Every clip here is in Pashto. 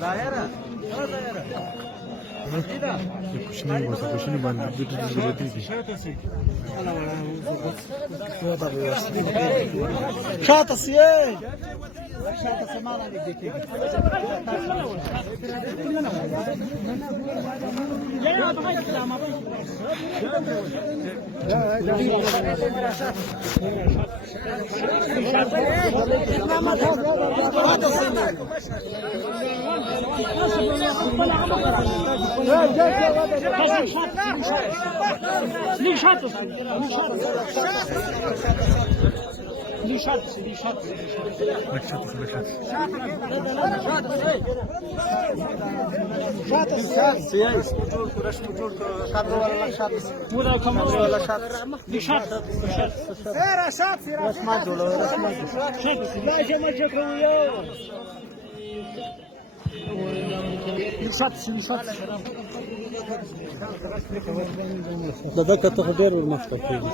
دایره دایره کوچنی واسه کوچنی باندې د دې ضرورت دي شاته سیه شاته سماله دې کې دا کته ډېر ورمخته کېږي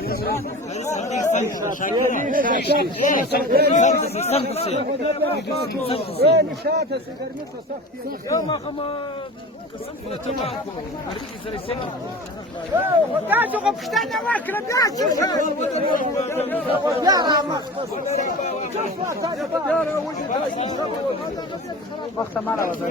وقت ما راوځه